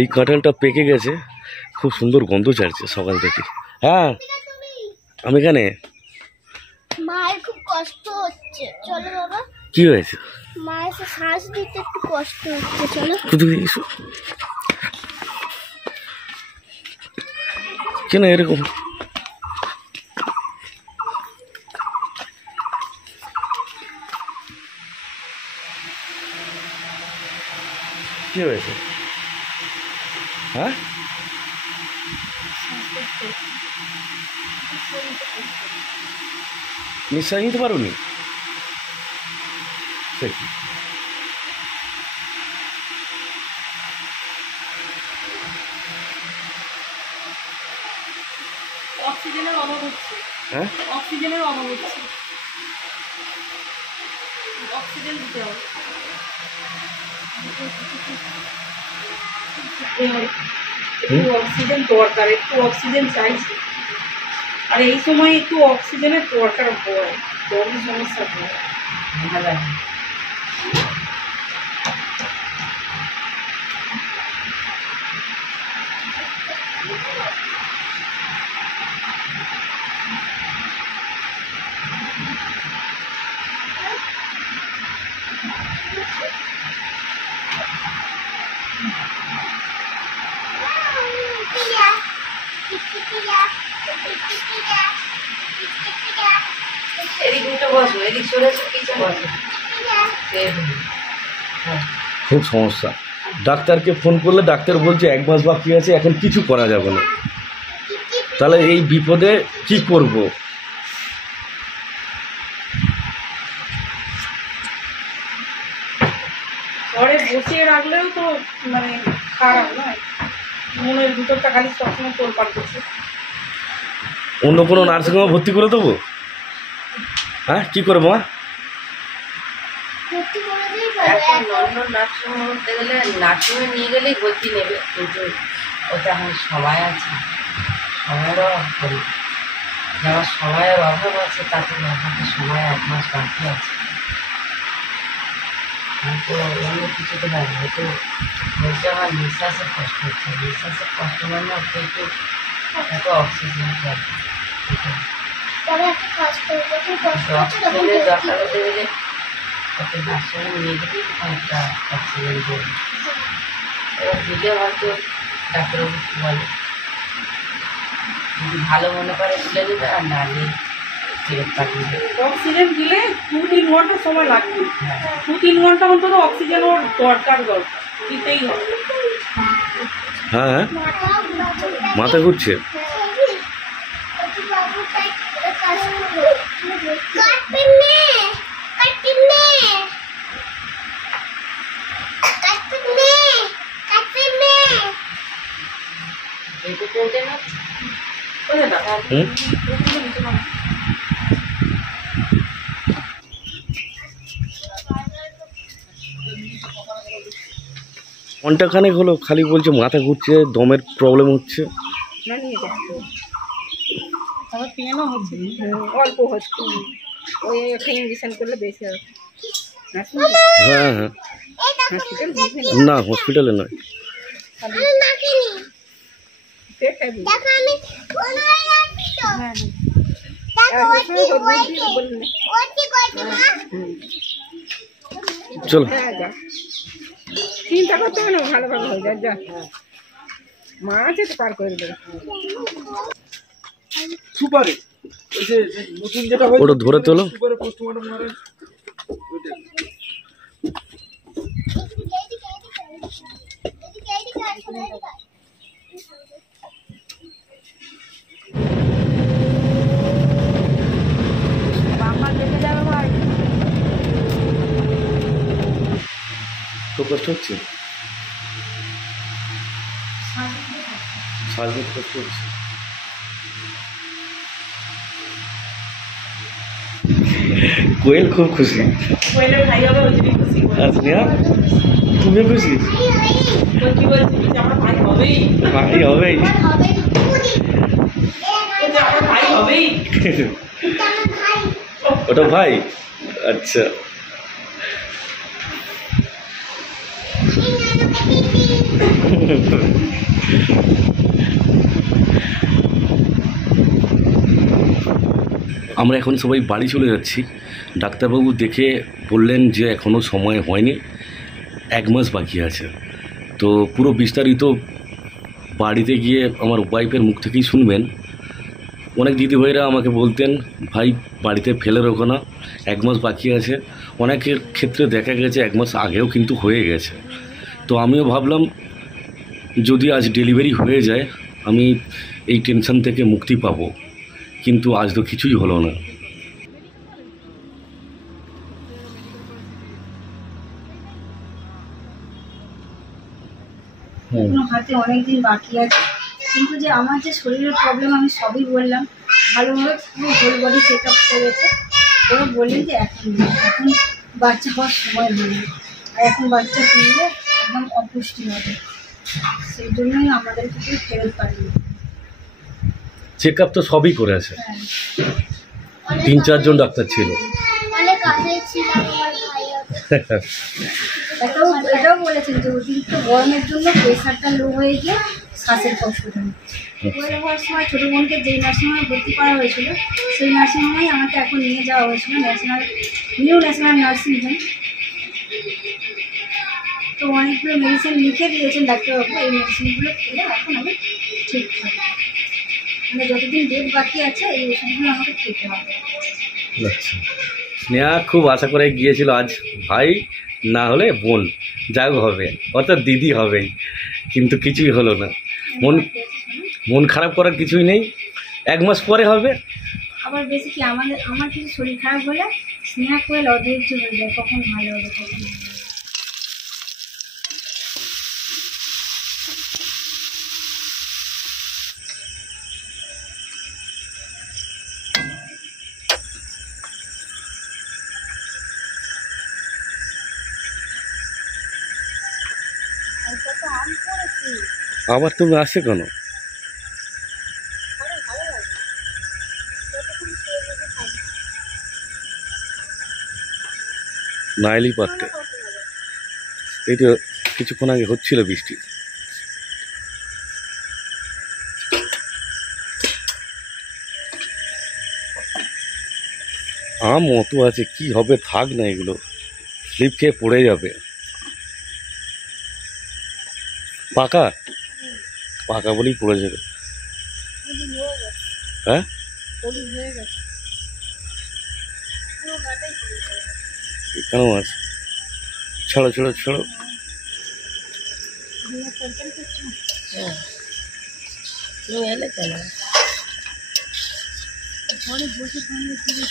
এই কাঁঠালটা পেকে গেছে, খুব সুন্দর গন্ধ ছাড়ছে সকাল থেকে। হ্যাঁ আমি এখানে। মায়ের খুব কষ্ট হচ্ছে, চলো বাবা। কি হয়েছে? মায়ের শ্বাস দিতে একটু কষ্ট হচ্ছে, চলো। কেন এরকম? কি হয়েছে? হ্যাঁ নিঃশ্বাস নিতে পারোনি? অক্সিজেনের অভাব হচ্ছে। হ্যাঁ অক্সিজেনের অভাব হচ্ছে, অক্সিজেন দিতে হবে। একটু অক্সিজেন দরকার, একটু অক্সিজেন চাইছে। আর এই সময় একটু অক্সিজেনের দরকার হয়, দমের সমস্যা হয়। এদিক উঠে বসো, এদিক সরে এসে পিছনে বসো। খুব সমস্যা। ডাক্তারকে ফোন করলে ডাক্তার বলছে 1 মাস বাকি আছে, এখন কিছু করা যাবে না। তাহলে এই বিপদে কি করব? ঘরে বসিয়ে রাখলেও তো মানে খারাপ নয়, মনের ভিতরটা খালি সবসময় তোলপাড় করছে। অন্য কোনো নার্সিংহোমে ভর্তি করে দেবো? হ্যাঁ কি করবো? এখন অন্য নার্সিংহোমে বলতে গেলে নার্সিংহোমে নিয়ে গেলেই ভর্তি নেবে, কিন্তু ওটা এখন সময় আছে, সময়ের অভাব করি। যারা সময়ের অভাব আছে তাতে আপনাদের সময় 1 মাস বাকি আছে। তো অন্য কিছুতে না, হয়তো বলছে আমার নিঃশ্বাসের কষ্ট হচ্ছে। নিঃশ্বাসের কষ্ট মানে ওকে একটু অক্সিজেন দরকার। অক্সিজেনের দরকার হতে গেলে ওকে নার্সিংহোমে নিয়ে গেলেই একটা অক্সিজেন দেবে। এবার দিলে হয়তো ডাক্তারবাবু কী বলে, যদি ভালো মনে করে তুলে দেবে, আর না নিয়ে ফেরত পাঠিয়ে দেবে। অক্সিজেন দিলে 2-3 ঘন্টা সময় লাগবে। 2-3 ঘন্টা অন্তত অক্সিজেন ওর দরকার দিতেই হবে। হ্যাঁ মাথা ঘুরছে। ঘন্টাখানেক হলো খালি বলছে মাথা ঘুরছে, দমের প্রবলেম হচ্ছে। আমার পেনও হচ্ছে, অল্প হচ্ছে, ওই একটা ইঞ্জেকশন করলে বেশি হবে। হ্যাঁ হ্যাঁ না হসপিটালে নয়। চলো চিন্তা করতে হবে না, ভালো ভালো হয়ে যায়। যা মা আছে তো পার করে দেবে। সুপারে ওই যে নতুন যেটা হয় ওটা ধরে তোলো। সুপারে পোস্টমর্টম মারে খুব কষ্ট হচ্ছে, শ্বাস নিতে কষ্ট হচ্ছে। কোয়েল খুব খুশি। কোয়েলের ভাই হবে, ওই জন্য খুশি। স্নেহা তুমি খুশি? কি বলছি যে আমার ভাই হবেই, ভাই হবেই, আমার ভাই হবেই। ওটা ভাই? আচ্ছা আমরা এখন সবাই বাড়ি চলে যাচ্ছি। ডাক্তারবাবু দেখে বললেন যে এখনও সময় হয়নি, 1 মাস বাকি আছে। তো পুরো বিস্তারিত বাড়িতে গিয়ে আমার ওয়াইফের মুখ থেকেই শুনবেন। অনেক দিদিভাইরা আমাকে বলতেন, ভাই বাড়িতে ফেলে রেখো না, 1 মাস বাকি আছে। অনেকের ক্ষেত্রে দেখা গেছে 1 মাস আগেও কিন্তু হয়ে গেছে। তো আমিও ভাবলাম যদি আজ ডেলিভারি হয়ে যায় আমি এই টেনশন থেকে মুক্তি পাবো, কিন্তু আজ তো কিছুই হলো না। এখনো হাতে অনেক দিন বাকি আছে, কিন্তু যে আমার যে শরীরের প্রবলেম আমি সবই বললাম, ভালোভাবে পুরো হোল বডি চেক আপ করেছে। ওরা বললেন যে এখন বাচ্চা হওয়ার সময় হয়নি, আর এখন বাচ্চা তুললে একদম অপুষ্টি হবে, সেই জন্যই আমাদের কিছু ফেরত পাঠিয়ে। চেক আপ তো সবই করেছে, হ্যাঁ, 3-4 জন ডাক্তার ছিল। অনেক কাছে ছিলাম আমার ভাই আছে। এটাও বলেছেন যে অতিরিক্ত গরমের জন্য প্রেশারটা লো হয়ে গিয়ে শ্বাসের কষ্ট হচ্ছে। ওয়েল হওয়ার সময় ছোটো বোনকে যেই নার্সিংহোমে ভর্তি করা হয়েছিল সেই নার্সিংহোমেই আমাকে এখন নিয়ে যাওয়া হয়েছিল, নিউ ন্যাশনাল নার্সিংহোম। তো অনেকগুলো মেডিসিন লিখে দিয়েছেন ডাক্তারবাবু, এই মেডিসিনগুলো খেলে এখন আমি ঠিক থাকি। মানে যতদিন ডেট বাকি আছে এই ওষুধগুলো আমাকে খেতে হবে। আচ্ছা, স্নেহা খুব আশা করে গিয়েছিল আজ ভাই না হলে বোন যাও হবে, অর্থাৎ দিদি হবেই, কিন্তু কিছুই হলো না। মন খারাপ করার কিছুই নেই, 1 মাস পরে হবে। আবার বেশি কি আমার কিছু শরীর খারাপ হলে স্নেহা করে অধৈর্য হয়ে যায়, কখন ভালো হবে কখন ভালো হবে। আবার তুমি আসে কেন? না এলেই পারতে, এই তো কিছুক্ষণ আগে হচ্ছিল বৃষ্টি। আম মতো আছে, কি হবে, থাক না, এগুলো স্লিপ খেয়ে পড়ে যাবে। পাকা পাকা বলেই পড়ে যাবে। হ্যাঁ, এখানেও আছে। ছাড়ো ছাড়ো ছাড়ো। তুমি এলে কেন? ঘরে বসে থাকলে খুবই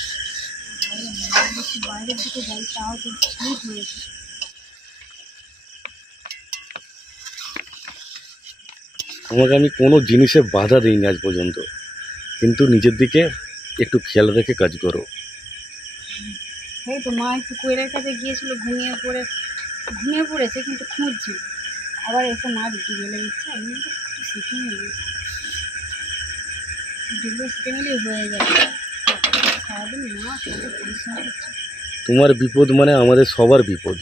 ভালো লাগে, বাইরের দিকে যাই তাও তো স্লিপ হয়েছে। তোমাকে আমি কোনো জিনিসে বাধা দিইনি আজ পর্যন্ত, কিন্তু নিজের দিকে একটু খেয়াল রেখে কাজ করো। এই তো মা একটু কোয়েলের কাছে গিয়েছিল, ঘুমিয়ে পড়েছে, কিন্তু খুঁজছি। আবার এসে মা রুটি বেলে দিচ্ছে, আমি কিন্তু একটু শিখে নিই, দুটো শিখে নিলেই হয়ে যাবে। সারাদিন মা কত পরিশ্রম করছে। তোমার বিপদ মানে আমাদের সবার বিপদ।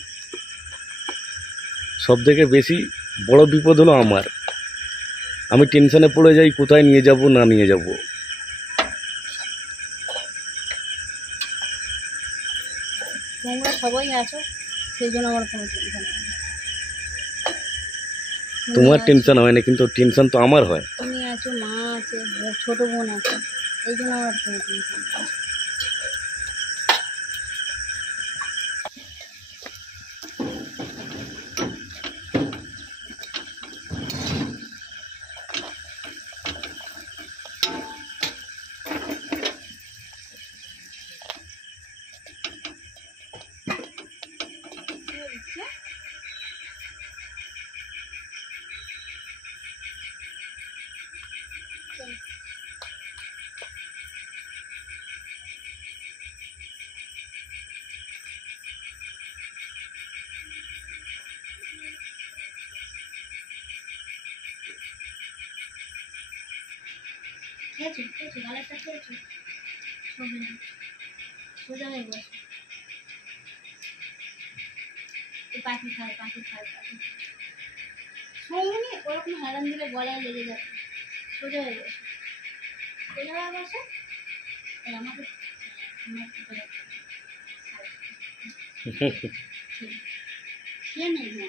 সব থেকে বেশি বড় বিপদ হলো আমার। আমি টেনশনে পড়ে যাই কোথায় নিয়ে যাব না নিয়ে যাব। তোমরা সবাই আছো, সেই জন্য আমার কোনো টেনশন নেই। তোমার টেনশন হয় না, কিন্তু টেনশন তো আমার হয়। তুমি আছো, মা আছে, ছোটো বোন আছে, এই জন্য আমার কোনো টেনশন নেই। খেয়েছো গালেরটা খেয়েছো, সোজা হয়ে বসো। পাখি খায় সৌমিনী, ওরকম হেলান দিলে গলায় লেগে যাবে, সোজা হয়ে বসে, সোজা হয়ে বসে। এই আমাকে আমার কি করে? খেয়ে নেই না।